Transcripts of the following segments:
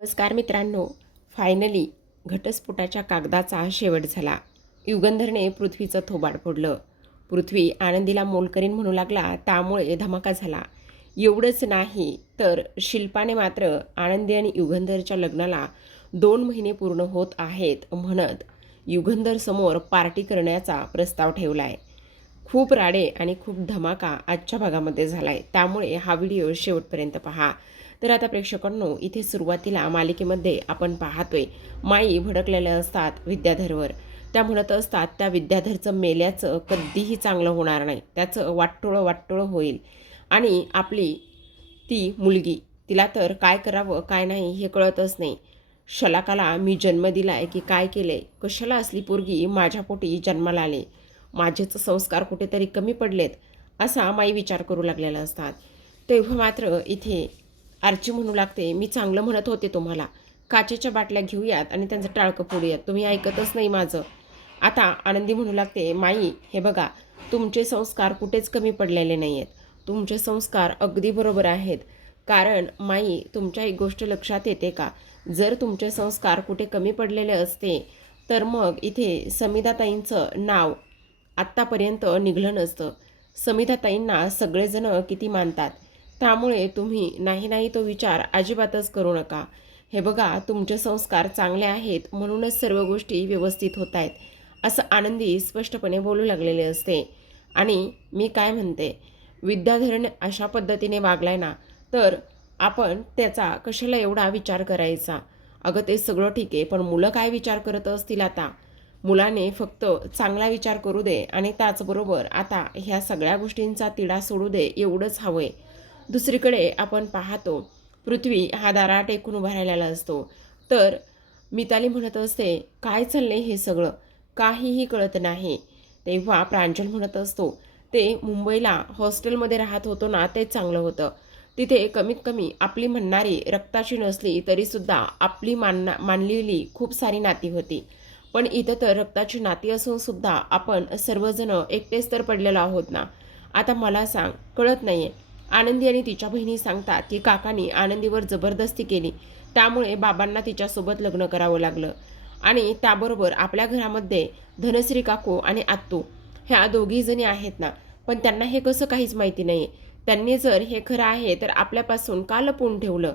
नमस्कार मित्रांनो. फायनली घटस्फोटाच्या कागदाचा शेवट झाला. युगंधरने पृथ्वीचं थोबाड फोडलं. पृथ्वी आनंदीला मोल करीन म्हणू लागला, त्यामुळे धमाका झाला. एवढंच नाही तर शिल्पाने मात्र आनंदी आणि युगंधरच्या लग्नाला 2 महिने पूर्ण होत आहेत म्हणत युगंधर समोर पार्टी करण्याचा प्रस्ताव ठेवलाय. खूप राडे आणि खूप धमाका आजच्या भागामध्ये झालाय, त्यामुळे हा व्हिडिओ शेवटपर्यंत पहा. तर आता प्रेक्षकांनो, इथे सुरुवातीला मालिकेमध्ये आपण पाहतोय माई भडकलेल्या असतात विद्याधरवर. त्या म्हणत असतात त्या विद्याधरचं मेल्याचं कधीही चांगलं होणार नाही, त्याचं वाटोळं वाटोळं होईल. आणि आपली ती मुलगी, तिला तर काय करावं काय नाही हे कळतच नाही. शलाकाला मी जन्म दिलाय की काय केलंय, कशाला असली पोरगी माझ्या पोटी जन्माला आले, माझेच संस्कार कुठेतरी कमी पडलेत, असा माई विचार करू लागलेला असतात. तेव्हा मात्र इथे आर्ची म्हणू लागते, मी चांगलं म्हणत होते तुम्हाला, काचेच्या बाटल्या घेऊयात आणि त्यांचं टाळकं फोडूयात, तुम्ही ऐकतच नाही माझं. आता आनंदी म्हणू लागते, माई हे बघा, तुमचे संस्कार कुठेच कमी पडलेले नाही आहेत, तुमचे संस्कार अगदी बरोबर आहेत. कारण माई, तुमच्या एक गोष्ट लक्षात येते का, जर तुमचे संस्कार कुठे कमी पडलेले असते तर मग इथे समिधाताईंचं नाव आत्तापर्यंत निघलं नसतं. समिधाताईंना सगळेजण किती मानतात, त्यामुळे तुम्ही नाही नाही तो विचार अजिबातच करू नका. हे बघा, तुमचे संस्कार चांगले आहेत म्हणूनच सर्व गोष्टी व्यवस्थित होत आहेत, असं आनंदी स्पष्टपणे बोलू लागलेले असते. आणि मी काय म्हणते, विद्याधरण अशा पद्धतीने वागलाय ना, तर आपण त्याचा कशाला एवढा विचार करायचा. अगं ते सगळं ठीक आहे, पण मुलं काय विचार करत असतील आता. मुलाने फक्त चांगला विचार करू दे आणि त्याचबरोबर आता ह्या सगळ्या गोष्टींचा तिढा सोडू दे, एवढंच हवं आहे. दुसरीकडे आपण पाहतो पृथ्वी हा दारा टेकून उभा राहिलेला असतो. तर मिताली म्हणत असते, काय चाललंय हे सगळं, काहीही कळत नाही. तेव्हा प्रांजल म्हणत असतो, ते मुंबईला हॉस्टेलमध्ये राहत होतो ना, ते चांगलं होतं. तिथे कमीत कमी आपली म्हणणारी रक्ताची नसली तरीसुद्धा आपली मानलेली खूप सारी नाती होती. पण इथं तर रक्ताची नाती असूनसुद्धा आपण सर्वजण एकटेच तर पडलेलो आहोत ना. आता मला सांग, कळत नाही आहे. आनंदी आणि तिच्या बहिणी सांगतात की काकांनी आनंदीवर जबरदस्ती केली, त्यामुळे बाबांना तिच्यासोबत लग्न करावं लागलं. आणि त्याबरोबर आपल्या घरामध्ये धनश्री काकू आणि आत्तू ह्या दोघी जणी आहेत ना, पण त्यांना हे कसं काहीच माहिती नाही. त्यांनी जर हे खरं आहे तर आपल्यापासून का लपवून ठेवलं.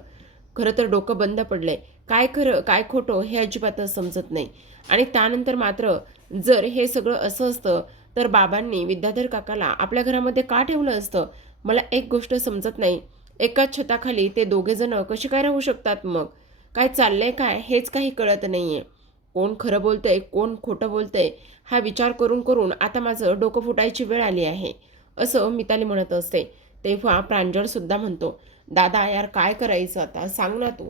खरं तर डोकं बंद पडलंय, काय खरं काय खोटं हे अजिबातच समजत नाही. आणि त्यानंतर मात्र जर हे सगळं असं असतं तर बाबांनी विद्याधर काकाला आपल्या घरामध्ये का ठेवलं असतं. मला एक गोष्ट समजत नाही, एकाच छताखाली ते दोघेजण कसे काय राहू शकतात. मग काय चाललंय काय हेच काही कळत नाही आहे. कोण खरं बोलतंय कोण खोटं बोलतंय हा विचार करून करून आता माझं डोकं फुटायची वेळ आली आहे, असं मिताली म्हणत असते. तेव्हा प्रांजळसुद्धा म्हणतो, दादा यार काय करायचं आता, सांग ना तू,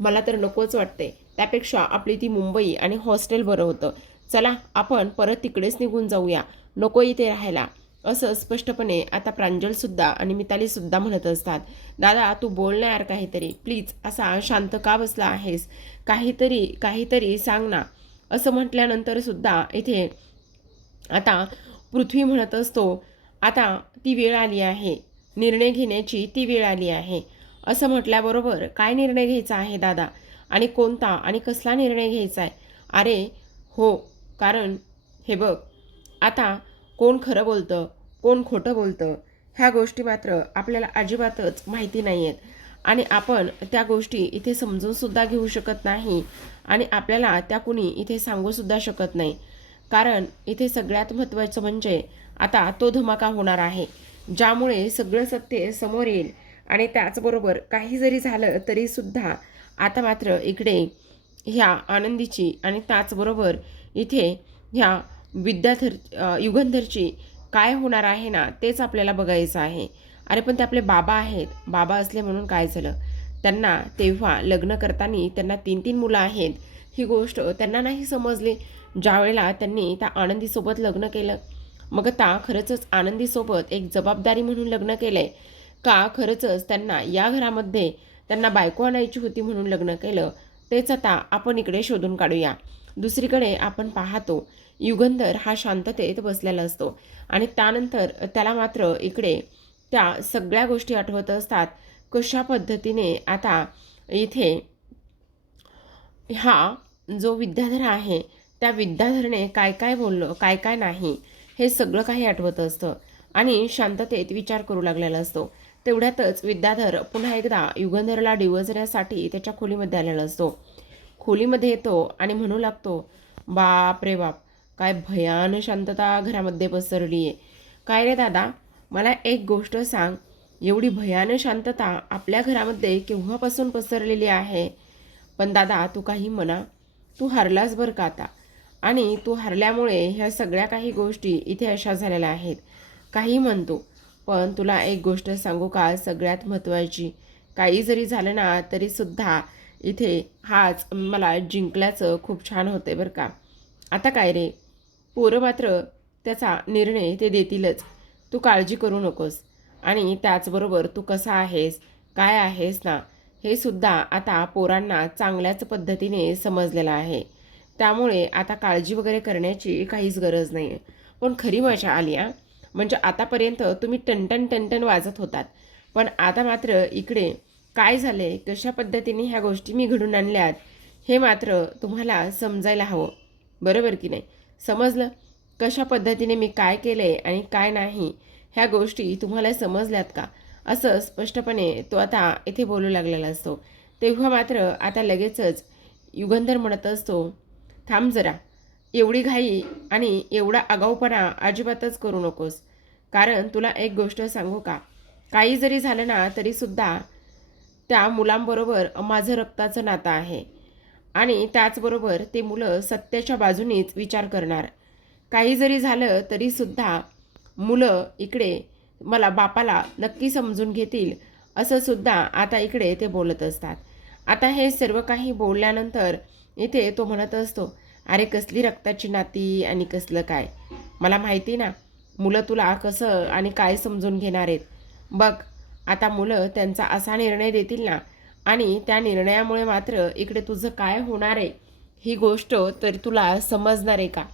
मला तर नकोच वाटते. त्यापेक्षा आपली ती मुंबई आणि हॉस्टेल बरं होतं. चला आपण परत तिकडेच निघून जाऊया, नको इथे राहायला, असं स्पष्टपणे आता प्रांजलसुद्धा आणि मितालीसुद्धा म्हणत असतात. दादा तू बोल ना यार काहीतरी, प्लीज, असा शांत का बसला आहेस, काहीतरी काहीतरी सांग ना, असं म्हटल्यानंतरसुद्धा इथे आता पृथ्वी म्हणत असतो, आता ती वेळ आली आहे, निर्णय घेण्याची ती वेळ आली आहे. असं म्हटल्याबरोबर काय निर्णय घ्यायचा आहे दादा, आणि कोणता आणि कसला निर्णय घ्यायचा आहे. अरे हो, कारण हे बघ, आता कोण खरं बोलतं कोण खोटं बोलतं ह्या गोष्टी मात्र आपल्याला अजिबातच माहिती नाही आहेत. आणि आपण त्या गोष्टी इथे समजूनसुद्धा घेऊ शकत नाही आणि आपल्याला त्या कुणी इथे सांगूसुद्धा शकत नाही. कारण इथे सगळ्यात महत्त्वाचं म्हणजे आता तो धमाका होणार आहे, ज्यामुळे सगळं सत्य समोर येईल. आणि त्याचबरोबर काही जरी झालं तरीसुद्धा आता मात्र इकडे ह्या आनंदीची आणि त्याचबरोबर इथे ह्या युगंधरची काय होणार आहे ना, तेच आपल्याला बघायचं आहे. अरे पण ते आपले बाबा आहेत, बाबा असले म्हणून काय झालं, त्यांना तेव्हा लग्न करताना त्यांना 3-3 मुलं आहेत, ही गोष्ट त्यांना नाही समजली ज्यावेळेला त्यांनी त्या आनंदीसोबत लग्न केलं. मग आता खरंच आनंदीसोबत एक जबाबदारी म्हणून लग्न केलं आहे का, खरंच त्यांना या घरामध्ये त्यांना बायको आणायची होती म्हणून लग्न केलं, तेच आता आपण इकडे शोधून काढूया. दुसरीकडे आपण पाहतो युगंधर हा शांततेत बसलेला असतो आणि त्यानंतर त्याला मात्र इकडे त्या सगळ्या गोष्टी आठवत असतात, कशा पद्धतीने आता इथे हा जो विद्याधर आहे त्या विद्याधरने काय काय बोललं काय काय नाही हे सगळं काही आठवत असतं आणि शांततेत विचार करू लागलेला असतो. तेवढ्यातच विद्याधर पुन्हा एकदा युगंधरला डिवचण्यासाठी त्याच्या खोलीमध्ये आलेला असतो. खोलीमध्ये येतो आणि म्हणू लागतो, बाप रे बाप, काय भयान शांतता घरामध्ये पसरली आहे. काय रे दादा, मला एक गोष्ट सांग, एवढी भयान शांतता आपल्या घरामध्ये केव्हापासून पसरलेली आहे? पण दादा तू काही म्हणा, तू हरलास बरं का आता. आणि तू हरल्यामुळे ह्या सगळ्या काही गोष्टी इथे अशा झालेल्या आहेत. काही म्हणतो, पण तुला एक गोष्ट सांगू का, सगळ्यात महत्त्वाची, काही जरी झालं ना तरीसुद्धा इथे हाच मला जिंकल्याचं खूप छान होते बरं का. आता काय रे, पोरं मात्र त्याचा निर्णय ते देतीलच, तू काळजी करू नकोस. आणि त्याचबरोबर तू कसा आहेस काय आहेस ना हे सुद्धा आता पोरांना चांगल्याच पद्धतीने समजलेलं आहे. त्यामुळे आता काळजी वगैरे करण्याची काहीच गरज नाही आहे. पण खरी मजा आली आ, म्हणजे आतापर्यंत तुम्ही टनटन टनटन वाजत होतात, पण आता मात्र इकडे काय झाले, कशा पद्धतीने ह्या गोष्टी मी घडून आणल्यात हे मात्र तुम्हाला समजायला हवं. बरोबर की नाही? समजलं कशा पद्धतीने मी काय केलं आहे आणि काय नाही, ह्या गोष्टी तुम्हाला समजल्यात का? असं स्पष्टपणे तो आता इथे बोलू लागलेला असतो. तेव्हा मात्र आता लगेचच युगंधर म्हणत असतो, थांब जरा, एवढी घाई आणि एवढा आगाऊपणा अजिबातच करू नकोस. कारण तुला एक गोष्ट सांगू का, काही जरी झालं ना तरीसुद्धा त्या मुलांबरोबर माझं रक्ताचं नातं आहे. आणि त्याचबरोबर ते मुलं सत्याच्या बाजूनीच विचार करणार. काही जरी झालं तरीसुद्धा मुलं इकडे मला बापाला नक्की समजून घेतील, असं सुद्धा आता इकडे ते बोलत असतात. आता हे सर्व काही बोलल्यानंतर इथे तो म्हणत असतो, अरे कसली रक्ताची नाती आणि कसलं काय, मला माहिती ना मुलं तुला कसं आणि काय समजून घेणार आहेत. बघ आता मुलं त्यांचा असा निर्णय देतील ना, आणि त्या निर्णयामुळे मात्र इकडे तुझं काय होणार आहे ही गोष्ट तरी तुला समजणार आहे का?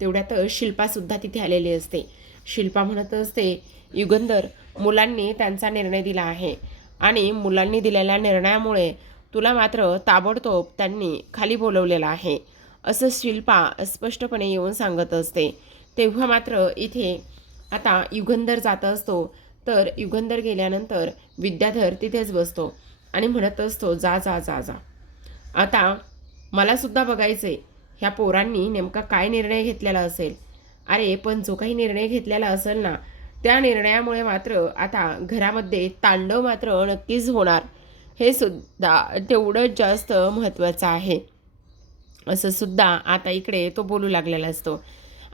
तेवढ्यात शिल्पासुद्धा तिथे आलेली असते. शिल्पा म्हणत असते, युगंधर, मुलांनी त्यांचा निर्णय दिला आहे आणि मुलांनी दिलेल्या निर्णयामुळे तुला मात्र ताबडतोब त्यांनी खाली बोलवलेलं आहे, असं शिल्पा स्पष्टपणे येऊन सांगत असते. तेव्हा मात्र इथे आता युगंधर जात असतो. तर युगंधर गेल्यानंतर विद्याधर तिथेच बसतो आणि म्हणत असतो, जा जा जा जा, आता मलासुद्धा बघायचं आहे ह्या पोरांनी नेमका काय निर्णय घेतलेला असेल. अरे पण जो काही निर्णय घेतलेला असेल ना, त्या निर्णयामुळे मात्र आता घरामध्ये तांडव मात्र नक्कीच होणार, हे सुद्धा तेवढंच जास्त महत्त्वाचं आहे, असं सुद्धा आता इकडे तो बोलू लागलेला असतो.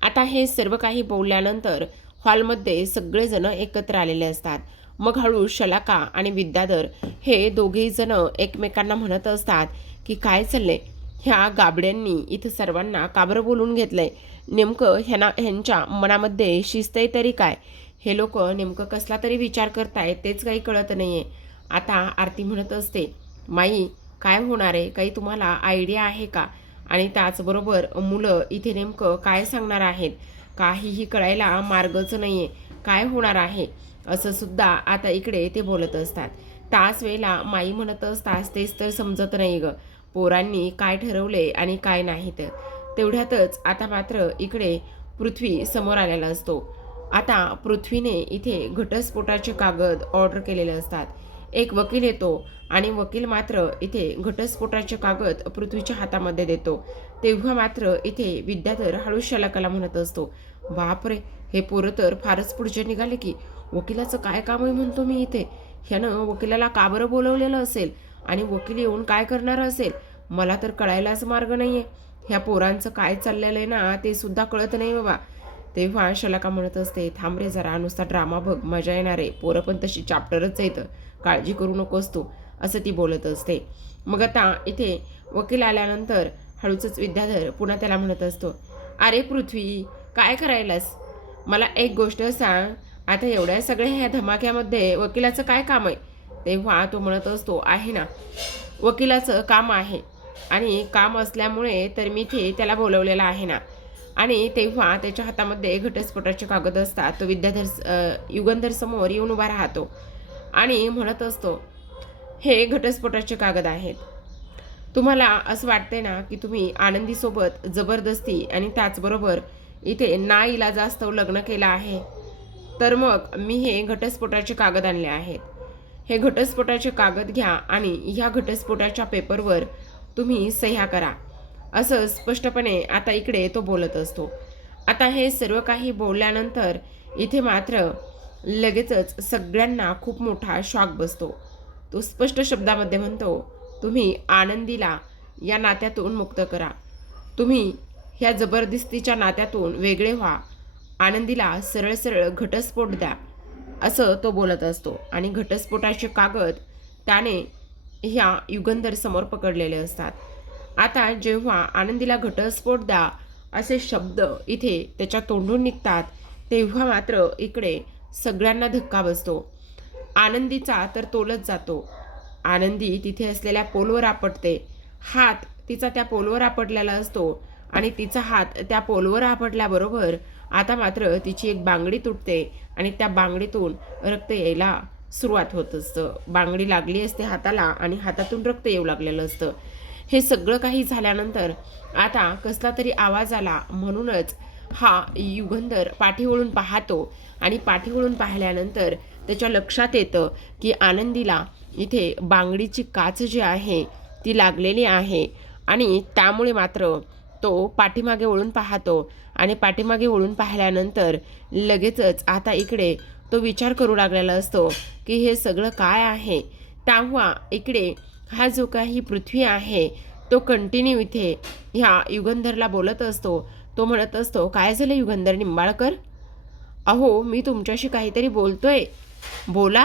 आता हे सर्व काही बोलल्यानंतर हॉलमध्ये सगळेजण एकत्र आलेले असतात. मग हळू शलाका आणि विद्याधर हे दोघेही जण एकमेकांना म्हणत असतात की काय चाललंय, ह्या गाबड्यांनी इथं सर्वांना का बरं बोलून घेतलंय, नेमकं ह्यांच्या मनामध्ये शिस्त आहे तरी काय, हे लोक नेमकं कसला तरी विचार करतायत तेच काही कळत नाही आहे. आता आरती म्हणत असते, माई काय होणार आहे, काही तुम्हाला आयडिया आहे का? आणि त्याचबरोबर मुलं इथे नेमकं काय सांगणार आहेत, काहीही कळायला मार्गच नाही आहे, काय होणार आहे, असं सुद्धा आता इकडे ते बोलत असतात. त्याच वेळेला माई म्हणत असतात, तेच तर समजत नाही ग, पोरांनी काय ठरवले आणि काय नाही. तर तेवढ्यातच आता मात्र इकडे पृथ्वी समोर आलेला असतो. आता पृथ्वीने इथे घटस्फोटाचे कागद ऑर्डर केलेले असतात. एक वकील येतो आणि वकील मात्र इथे घटस्फोटाचे कागद पृथ्वीच्या हातामध्ये देतो. तेव्हा मात्र इथे विद्याधर हळू शलाकाला म्हणत असतो, बापरे, हे पोरं तर फारच पुढचे निघाले की, वकिलाचं काय काम आहे म्हणतो मी इथे, ह्यानं वकिलाला का बरं बोलवलेलं असेल आणि वकील येऊन काय करणार असेल, मला तर कळायलाच मार्ग नाही आहे. ह्या पोरांचं काय चाललेलं आहे ना ते सुद्धा कळत नाही बाबा. तेव्हा शलाका म्हणत असते, थांब रे जरा, नुसता ड्रामा बघ, मजा येणार आहे, पोरं पण तशी चॅप्टरच येतं, काळजी करू नकोस तू, असं ती बोलत असते. मग आता इथे वकील आल्यानंतर हळूच विद्याधर पुन्हा त्याला म्हणत असतो, अरे पृथ्वी, काय करायलास, मला एक गोष्ट सांग, आता एवढ्या सगळ्या ह्या धमाक्यामध्ये वकिलाचं काय काम आहे? तेव्हा तो म्हणत असतो, आहे ना, वकिलाचं काम आहे आणि काम असल्यामुळे तर मी इथे त्याला बोलवलेलं आहे ना. आणि तेव्हा त्याच्या हातामध्ये घटस्फोटाचे कागद असतात. तो युगंधर समोर येऊन उभा राहतो आणि म्हणत असतो, हे घटस्फोटाचे कागद आहेत, तुम्हाला असं वाटतंय ना की तुम्ही आनंदीसोबत जबरदस्ती आणि त्याचबरोबर इथे नाईलाजास्तव लग्न केलं आहे. तर मग मी हे घटस्फोटाचे कागद आणले आहेत. हे घटस्फोटाचे कागद घ्या आणि ह्या घटस्फोटाच्या पेपरवर तुम्ही सह्या करा, असं स्पष्टपणे आता इकडे तो बोलत असतो. आता हे सर्व काही बोलल्यानंतर इथे मात्र लगेचच सगळ्यांना खूप मोठा शॉक बसतो. तो स्पष्ट शब्दामध्ये म्हणतो, तुम्ही आनंदीला या नात्यातून मुक्त करा. तुम्ही ह्या जबरदस्तीच्या नात्यातून वेगळे व्हा. आनंदीला सरळ सरळ घटस्फोट द्या, असं तो बोलत असतो. आणि घटस्फोटाचे कागद त्याने ह्या युगंधर समोर पकडलेले असतात. आता जेव्हा आनंदीला घटस्फोट द्या असे शब्द इथे त्याच्या तोंडून निघतात, तेव्हा मात्र इकडे सगळ्यांना धक्का बसतो. आनंदीचा तर तोलच जातो. आनंदी तिथे असलेल्या पोलवर आपटते. हात तिचा त्या पोलवर आपटलेला असतो आणि तिचा हात त्या पोलवर आपटल्याबरोबर आता मात्र तिची एक बांगडी तुटते आणि त्या बांगडीतून रक्त यायला सुरुवात होत असतं. बांगडी लागली असते हाताला आणि हातातून रक्त येऊ लागलेलं असतं. हे सगळं काही झाल्यानंतर आता कसला तरी आवाज आला, म्हणूनच हा युगंधर पाठीवळून पाहतो आणि पाठीवळून पाहिल्यानंतर त्याच्या लक्षात येतं की आनंदीला इथे बांगडीची काच जी आहे ती लागलेली आहे. आणि त्यामुळे मात्र तो पाठीमागे वळून पाहतो आणि पाठीमागे वळून पाहिल्यानंतर लगेचच आता इकडे तो विचार करू लागलेला असतो की हे सगळं काय आहे. तेव्हा इकडे हा जो काही पृथ्वी आहे तो कंटिन्यू इथे ह्या युगंधरला बोलत असतो. तो म्हणत असतो, काय झालं युगंधर निंबाळकर? अहो, मी तुमच्याशी काहीतरी बोलतोय, बोला.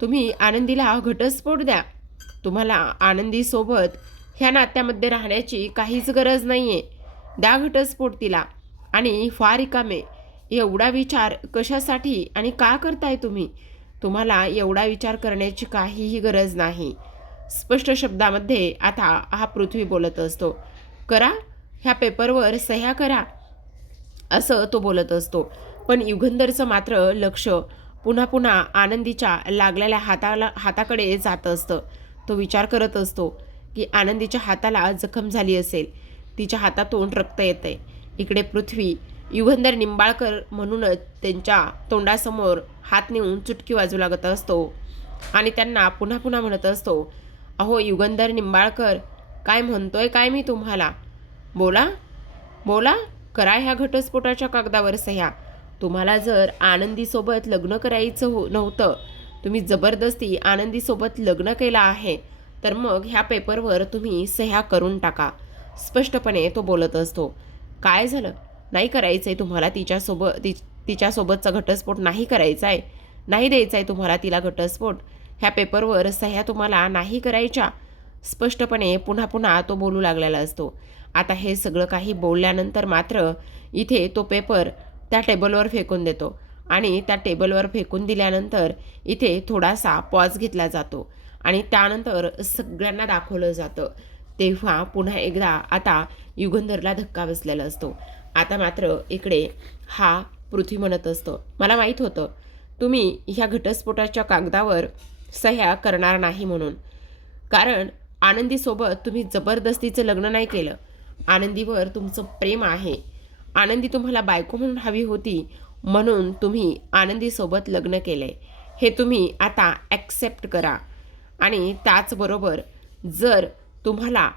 तुम्ही आनंदीला घटस्फोट द्या. तुम्हाला आनंदीसोबत ह्या नात्यामध्ये राहण्याची काहीच गरज नाही आहे. द्या घटस्फोट तिला. आणि फार रिकामे, एवढा विचार कशासाठी आणि का करताय तुम्ही? तुम्हाला एवढा विचार करण्याची काहीही गरज नाही. स्पष्ट शब्दामध्ये आता हा पृथ्वी बोलत असतो. करा, ह्या पेपरवर सह्या करा, असं तो बोलत असतो. पण युगंधरचं मात्र लक्ष पुन्हा पुन्हा आनंदीच्या लागलेल्या हाताकडे जात असतं. तो विचार करत असतो की आनंदीच्या हाताला जखम झाली असेल, तिच्या हातातून रक्त येतंय. इकडे पृथ्वी युगंधर निंबाळकर म्हणूनच त्यांच्या तोंडासमोर हात नेऊन चुटकी वाजू लागत असतो आणि त्यांना पुन्हा पुन्हा म्हणत असतो, अहो युगंधर निंबाळकर, काय म्हणतोय काय मी तुम्हाला? बोला, बोला, करा ह्या घटस्फोटाच्या कागदावर सह्या. तुम्हाला जर आनंदीसोबत लग्न करायचं नव्हतं, तुम्ही जबरदस्ती आनंदीसोबत लग्न केलं आहे, तर मग ह्या पेपरवर तुम्ही सह्या करून टाका. स्पष्टपणे तो बोलत असतो. काय झालं? नाही करायचं आहे तुम्हाला तिच्यासोबतचा घटस्फोट? नाही करायचा आहे? नाही द्यायचा आहे तुम्हाला तिला घटस्फोट? ह्या पेपरवर सह्या तुम्हाला नाही करायच्या? स्पष्टपणे पुन्हा पुन्हा तो बोलू लागलेला असतो. आता हे सगळं काही बोलल्यानंतर मात्र इथे तो पेपर त्या टेबलवर फेकून देतो आणि त्या टेबलवर फेकून दिल्यानंतर इथे थोडासा पॉज घेतला जातो आणि त्यानंतर सगळ्यांना दाखवलं जातं. तेव्हा पुन्हा एकदा आता युगंधरला धक्का बसलेला असतो. आता मात्र इकडे हा पृथ्वी म्हणत असतो, मला माहीत होतं तुम्ही ह्या घटस्फोटाच्या कागदावर सह्या करणार नाही म्हणून. कारण आनंदीसोबत तुम्ही जबरदस्तीचं लग्न नाही केलं. आनंदीवर तुमचं प्रेम आहे. आनंदी तुम्हाला बायको म्हणून हवी होती, म्हणून तुम्ही आनंदीसोबत लग्न केले. हे तुम्ही आता ॲक्सेप्ट करा. आणि त्याचबरोबर जर तुम्हाला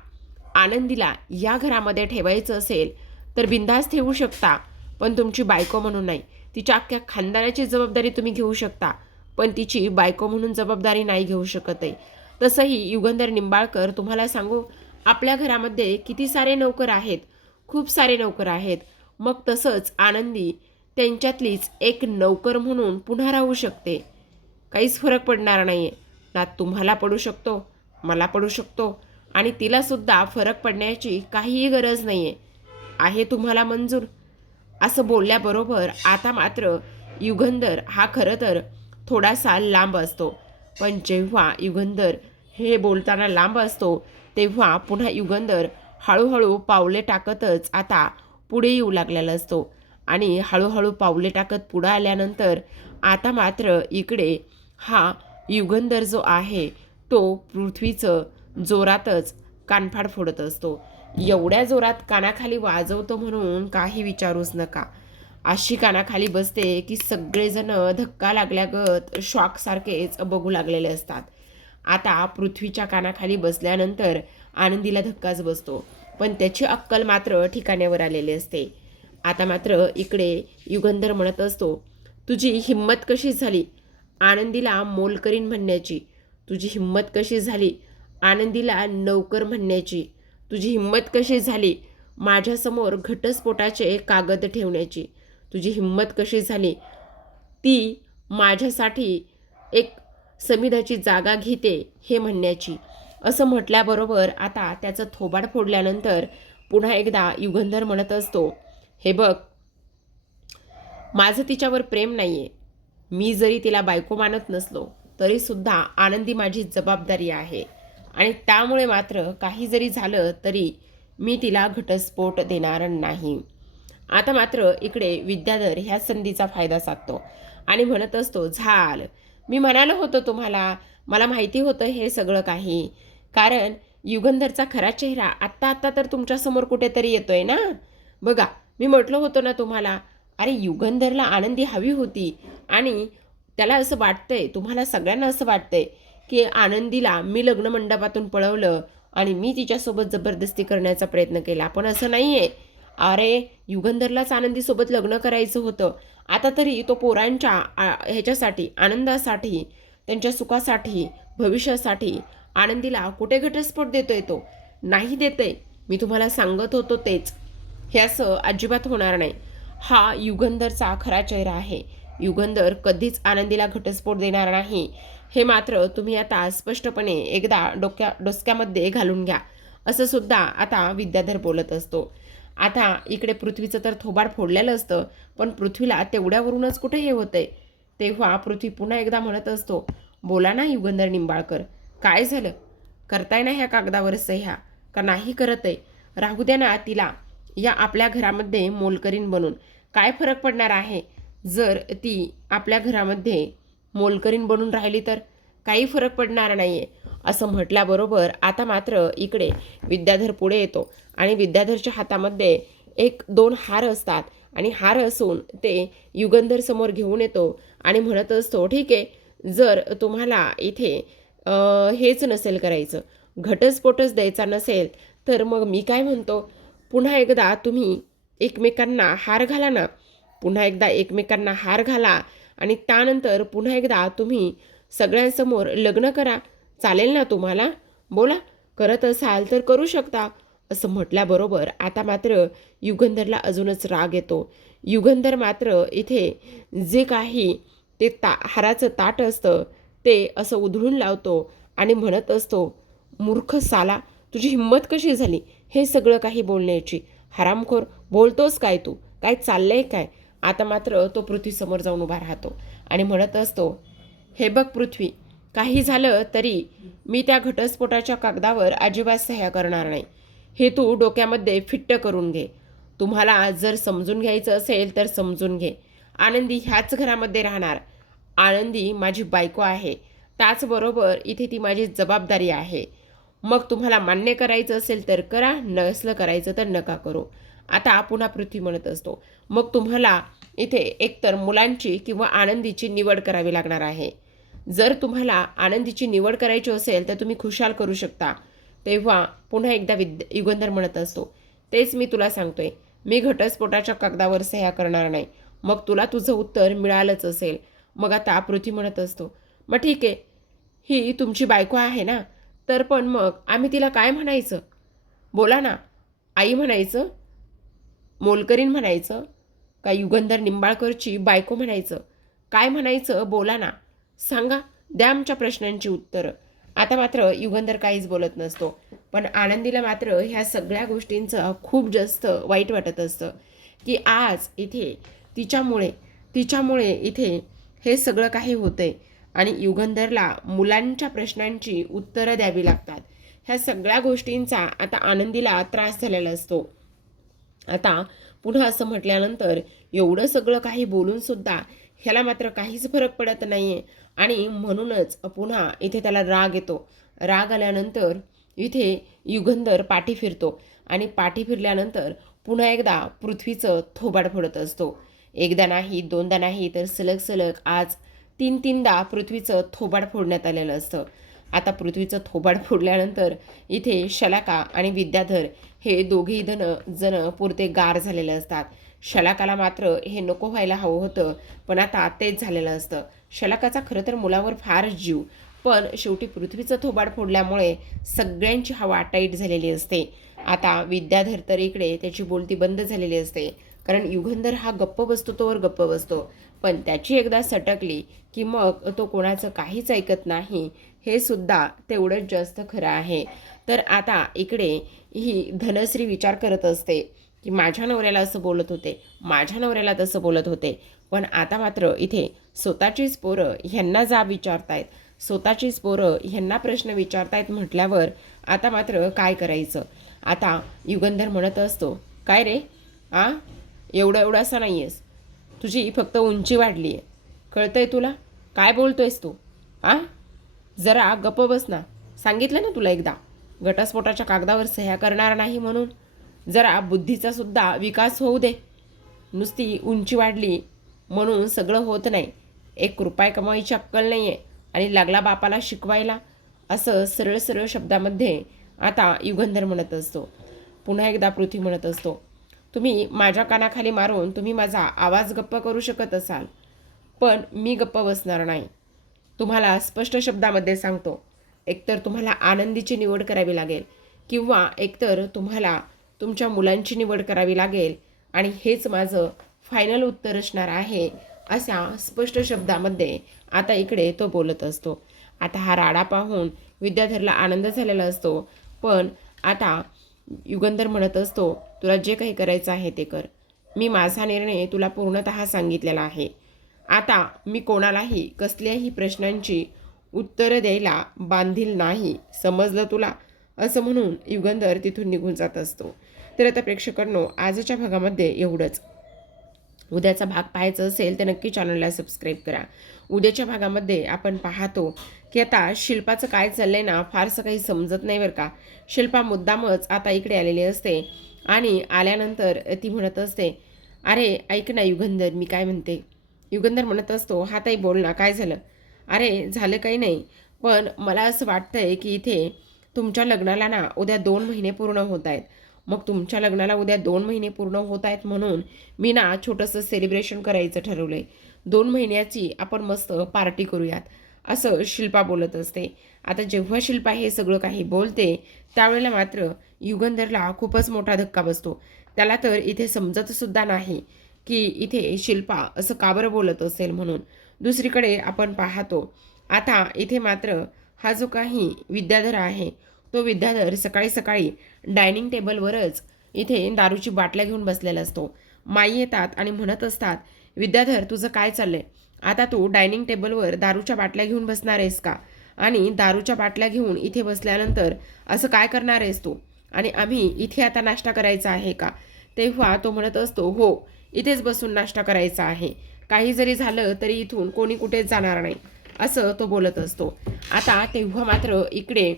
आनंदीला या घरामध्ये ठेवायचं असेल तर बिनधास्त ठेवू शकता, पण तुमची बायको म्हणून नाही. तिच्या अख्ख्या खानदानाची जबाबदारी तुम्ही घेऊ शकता, पण तिची बायको म्हणून जबाबदारी नाही घेऊ शकत आहे. तसंही युगंधर निंबाळकर, तुम्हाला सांगू, आपल्या घरामध्ये किती सारे नौकर आहेत, खूप सारे नौकर आहेत. मग तसंच आनंदी त्यांच्यातलीच एक नौकर म्हणून पुन्हा राहू शकते. काहीच फरक पडणार नाही आहे. ना तुम्हाला पडू शकतो, मला पडू शकतो आणि तिलासुद्धा फरक पडण्याची काहीही गरज नाही आहे. आहे तुम्हाला मंजूर? असं बोलल्याबरोबर आता मात्र युगंधर हा खरं तर थोडासा लांब असतो. पण जेव्हा युगंधर हे बोलताना लांब असतो तेव्हा पुन्हा युगंधर हळूहळू पावले टाकतच आता पुढे येऊ लागलेला असतो. आणि हळूहळू पावले टाकत पुढे आल्यानंतर आता मात्र इकडे हा युगंधर जो आहे तो पृथ्वीचं जोरातच कानफाड फोडत असतो. एवढ्या जोरात कानाखाली वाजवतो म्हणून काही विचारूच नका. अशी कानाखाली बसते की सगळेजण धक्का लागल्यागत शॉकसारखेच बघू लागलेले असतात. आता पृथ्वीच्या कानाखाली बसल्यानंतर आनंदीला धक्काच बसतो, पण त्याची अक्कल मात्र ठिकाण्यावर आलेली असते. आता मात्र इकडे युगंधर म्हणत असतो, तुझी हिंमत कशी झाली आनंदीला मोलकरीण म्हणण्याची? तुझी हिंमत कशी झाली आनंदीला नौकर म्हणण्याची? तुझी हिंमत कशी झाली माझ्यासमोर घटस्फोटाचे कागद ठेवण्याची? तुझी हिंमत कशी झाली ती माझ्यासाठी एक समिधाची जागा घेते हे म्हणण्याची? असं म्हटल्याबरोबर आता त्याचं थोबाड फोडल्यानंतर पुन्हा एकदा युगंधर म्हणत असतो, हे बघ, माझं तिच्यावर प्रेम नाही आहे. मी जरी तिला बायको मानत नसलो तरीसुद्धा आनंदी माझी जबाबदारी आहे आणि त्यामुळे मात्र काही जरी झालं तरी मी तिला घटस्फोट देणार नाही. आता मात्र इकडे विद्याधर ह्या संधीचा फायदा साधतो आणि म्हणत असतो, झालं, मी म्हणालो होतो तुम्हाला, मला माहिती होतं हे सगळं काही. कारण युगंधरचा खरा चेहरा आत्ता आत्ता तर तुमच्यासमोर कुठेतरी येतोय ना. बघा, मी म्हटलं होतं ना तुम्हाला, अरे युगंधरला आनंदी हवी होती आणि त्याला असं वाटतंय, तुम्हाला सगळ्यांना असं वाटतंय की आनंदीला मी लग्न मंडपातून पळवलं आणि मी तिच्यासोबत जबरदस्ती करण्याचा प्रयत्न केला. पण असं नाही आहे. अरे युगंधरलाच आनंदीसोबत लग्न करायचं होतं. आता तरी तो पोरांच्या ह्याच्यासाठी, आनंदासाठी, त्यांच्या सुखासाठी, भविष्यासाठी आनंदीला कुठे घटस्फोट देतोय तो? नाही देतोय. मी तुम्हाला सांगत होतो तेच. हे असं अजिबात होणार नाही. हा युगंधरचा खरा चेहरा आहे. युगंधर कधीच आनंदीला घटस्फोट देणार नाही. हे मात्र तुम्ही आता स्पष्टपणे एकदा डोसक्यामध्ये घालून घ्या. असं सुद्धा आता विद्याधर बोलत असतो. आता इकडे पृथ्वीचं तर थोबाड फोडलेलं असतं, पण पृथ्वीला तेवढ्यावरूनच कुठे हे होतंय. तेव्हा पृथ्वी पुन्हा एकदा म्हणत असतो, बोला ना युगंधर निंबाळकर, काय झालं? करताय ना ह्या कागदावर सह्या का नाही करत आहे? राहू द्या ना तिला या आपल्या घरामध्ये मोलकरीण बनून. काय फरक पडणार आहे जर ती आपल्या घरामध्ये मोलकरीण बनून राहिली तर? काही फरक पडणार नाही आहे. असं म्हटल्याबरोबर आता मात्र इकडे विद्याधर पुढे येतो आणि विद्याधरच्या हातामध्ये 1-2 हार असतात आणि हार असून ते युगंधर समोर घेऊन येतो आणि म्हणत असतो, ठीक आहे, जर तुम्हाला इथे हेच नसेल करायचं, घटस्फोटच द्यायचा नसेल, तर मग मी काय म्हणतो, पुन्हा एकदा तुम्ही एकमेकांना हार घाला ना. पुन्हा एकदा एकमेकांना हार घाला आणि त्यानंतर पुन्हा एकदा तुम्ही सगळ्यांसमोर लग्न करा. चालेल ना तुम्हाला? बोला, करत असाल तर करू शकता. असं म्हटल्याबरोबर आता मात्र युगंधरला अजूनच राग येतो. युगंधर मात्र इथे जे काही ते हाराचं ताट असतं ते असं उधळून लावतो आणि म्हणत असतो, मूर्ख साला, तुझी हिंमत कशी झाली हे सगळं काही बोलण्याची? हरामखोर, बोलतोस काय तू? काय चाललंय काय? आता मात्र तो पृथ्वीसमोर जाऊन उभा राहतो आणि म्हणत असतो, हे बघ पृथ्वी, काही झालं तरी मी त्या घटस्फोटाच्या कागदावर अजिबात सह्या करणार नाही. हे तू डोक्यामध्ये फिट्ट करून घे. तुम्हाला जर समजून घ्यायचं असेल तर समजून घे. आनंदी ह्याच घरामध्ये राहणार. आनंदी माझी बायको आहे. त्याचबरोबर इथे ती माझी जबाबदारी आहे. मग तुम्हाला मान्य करायचं असेल तर करा, नसलं करायचं तर नका करू. आता पुन्हा पृथ्वी म्हणत असतो, मग तुम्हाला इथे एकतर मुलांची किंवा आनंदीची निवड करावी लागणार आहे. जर तुम्हाला आनंदीची निवड करायची असेल तर तुम्ही खुशाल करू शकता. तेव्हा पुन्हा एकदा युगंधर म्हणत असतो, तेच मी तुला सांगतोय, मी घटस्फोटाच्या कागदावर सह्या करणार नाही. मग तुला तुझं उत्तर मिळालंच असेल. मग आता पृथ्वी म्हणत असतो, मग ठीक आहे, ही तुमची बायको आहे ना, तर पण मग आम्ही तिला काय म्हणायचं? बोला ना. आई म्हणायचं, मोलकरीण म्हणायचं, का युगंधर निंबाळकरची बायको म्हणायचं? काय म्हणायचं? बोला ना, सांगा, द्या आमच्या प्रश्नांची उत्तरं. आता मात्र युगंधर काहीच बोलत नसतो, पण आनंदीला मात्र ह्या सगळ्या गोष्टींचं खूप जास्त वाईट वाटत असतं की आज इथे तिच्यामुळे इथे हे सगळं काही होतंय आणि युगंधरला मुलांच्या प्रश्नांची उत्तरं द्यावी लागतात. ह्या सगळ्या गोष्टींचा आता आनंदीला त्रास झालेला असतो. आता पुन्हा असं म्हटल्यानंतर एवढं सगळं काही बोलूनसुद्धा ह्याला मात्र काहीच फरक पडत नाही आहे आणि म्हणूनच पुन्हा इथे त्याला राग येतो. राग आल्यानंतर इथे युगंधर पाठी फिरतो आणि पाठी फिरल्यानंतर पुन्हा एकदा पृथ्वीचं थोबाड फोडत असतो. एकदा नाही, दोनदा नाही, तर सलग सलग आज तीनदा पृथ्वीचं थोबाड फोडण्यात आलेलं असतं. आता पृथ्वीचं थोबाड फोडल्यानंतर इथे शलाका आणि विद्याधर हे दोघेही जण पुरते गार झालेले असतात. शलाकाला मात्र हे नको व्हायला हवं होतं, पण आता तेच झालेलं असतं. शलाकाचा खरं तर मुलावर फारच जीव, पण शेवटी पृथ्वीचं थोबाड फोडल्यामुळे सगळ्यांची हवा टाईट झालेली असते. आता विद्याधर तर इकडे त्याची बोलती बंद झालेली असते, कारण युगंधर हा गप्प बसतो तोवर गप्प बसतो, पण त्याची एकदा सटकली की मग तो कोणाचं काहीच ऐकत नाही. हे सुद्धा तेवढंच जास्त खरं आहे. तर आता इकडे ही धनश्री विचार करत असते की माझ्या नवऱ्याला असं बोलत होते, माझ्या नवऱ्याला तसं बोलत होते, पण आता मात्र इथे स्वतःचीच पोरं ह्यांना जाब विचारतायत, स्वतःचीच पोरं ह्यांना प्रश्न विचारतायत म्हटल्यावर आता मात्र काय करायचं. आता युगंधर म्हणत असतो, काय रे एवढं असं नाही आहेस, तुझी फक्त उंची वाढली आहे, कळतंय तुला, काय बोलतोयस तू? जरा गप्प बस ना, सांगितलं ना तुला एकदा, घटस्फोटाच्या कागदावर सह्या करणार नाही म्हणून. जरा बुद्धीचा सुद्धा विकास होऊ दे. नुसती उंची वाढली म्हणून सगळं होत नाही. 1 रुपया कमाईची अक्कल नाही आहे आणि लागला बापाला शिकवायला, असं सरळ सरळ शब्दामध्ये आता युगंधर म्हणत असतो. पुन्हा एकदा पृथ्वी म्हणत असतो, तुम्ही माझ्या कानाखाली मारून तुम्ही माझा आवाज गप्प करू शकत असाल, पण मी गप्प बसणार नाही. तुम्हाला स्पष्ट शब्दामध्ये सांगतो, एकतर तुम्हाला आनंदीची निवड करावी लागेल किंवा एकतर तुम्हाला तुमच्या मुलांची निवड करावी लागेल आणि हेच माझं फायनल उत्तर असणार आहे, अशा स्पष्ट शब्दामध्ये आता इकडे तो बोलत असतो. आता हा राडा पाहून विद्याधरला आनंद झालेला असतो, पण आता युगंधर म्हणत असतो, तुला जे काही करायचं आहे ते कर. मी माझा निर्णय तुला पूर्णतः सांगितलेला आहे. आता मी कोणालाही कसल्याही प्रश्नांची उत्तरं द्यायला बांधील नाही, समजलं तुला, असं म्हणून युगंधर तिथून निघून जात असतो. तर आता प्रेक्षकांनो, आजच्या भागामध्ये एवढंच. उद्याचा भाग पाहायचा असेल तर नक्की चॅनलला सबस्क्राईब करा. उद्याच्या भागामध्ये आपण पाहतो की आता शिल्पाचं काय चाललंय ना, फारसं काही समजत नाही बरं का. शिल्पा मुद्दामच आता इकडे आलेली असते आणि आल्यानंतर ती म्हणत असते, अरे ऐक ना युगंधर, मी काय म्हणते. युगंधर म्हणत असतो, हा ताई बोल ना, काय झालं. अरे झालं काही नाही, पण मला असं वाटतंय की इथे तुमच्या लग्नाला ना उद्या 2 महिने पूर्ण होत आहेत. मग तुमच्या लग्नाला उद्या 2 महिने पूर्ण होत आहेत म्हणून मी ना छोटंसं सेलिब्रेशन करायचं ठरवलं आहे. 2 महिन्याची आपण मस्त पार्टी करूयात, असं शिल्पा बोलत असते. आता जेव्हा शिल्पा हे सगळं काही बोलते त्यावेळेला मात्र युगंधरला खूपच मोठा धक्का बसतो. त्याला तर इथे समजतसुद्धा नाही की इथे शिल्पा असं का बरं बोलत असेल म्हणून. दुसरीकडे आपण पाहतो आता इथे मात्र हा जो काही विद्याधर आहे, तो विद्याधर सकाळी सकाळी डायनिंग टेबलवरच इथे दारूची बाटल्या घेऊन बसलेला असतो. माई येतात आणि म्हणत असतात, विद्याधर तुझं काय चाललंय, आता तू डायनिंग टेबलवर दारूच्या बाटल्या घेऊन बसणार आहेस का, आणि दारूच्या बाटल्या घेऊन इथे बसल्यानंतर असं काय करणार आहेस तू, आणि आम्ही इथे आता नाश्ता करायचा आहे का. तेव्हा तो म्हणत असतो, हो इथेच बसून नाश्ता करायचा आहे, काही जरी झालं तरी इथून कोणी कुठेच जाणार नाही, असं तो बोलत असतो. आता तेव्हा मात्र इकडे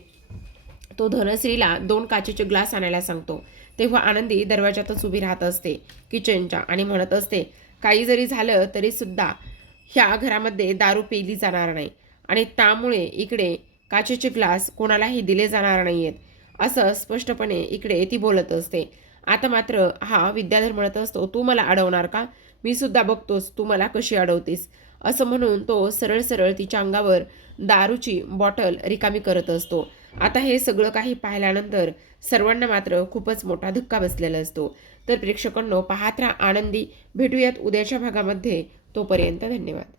तो धनश्रीला 2 काचेचे ग्लास आणायला सांगतो. तेव्हा आनंदी दरवाजातच उभी राहत असते किचनच्या आणि म्हणत असते, काही जरी झालं तरी सुद्धा ह्या घरामध्ये दारू पिली जाणार नाही आणि त्यामुळे इकडे काचेचे ग्लास कोणालाही दिले जाणार नाही आहेत, असं स्पष्टपणे इकडे ती बोलत असते. आता मात्र हा विद्याधर म्हणत असतो, तू मला अडवणार का, मी सुद्धा बघतोस तू मला कशी अडवतेस, असं म्हणून तो सरळ सरळ तिच्या अंगावर दारूची बॉटल रिकामी करत असतो. आता हे सगळं काही पाहिल्यानंतर सर्वांना मात्र खूपच मोठा धक्का बसलेला असतो. तर प्रेक्षकांनो, पाहत राहा आनंदी. भेटूयात उद्याच्या भागामध्ये. तोपर्यंत धन्यवाद.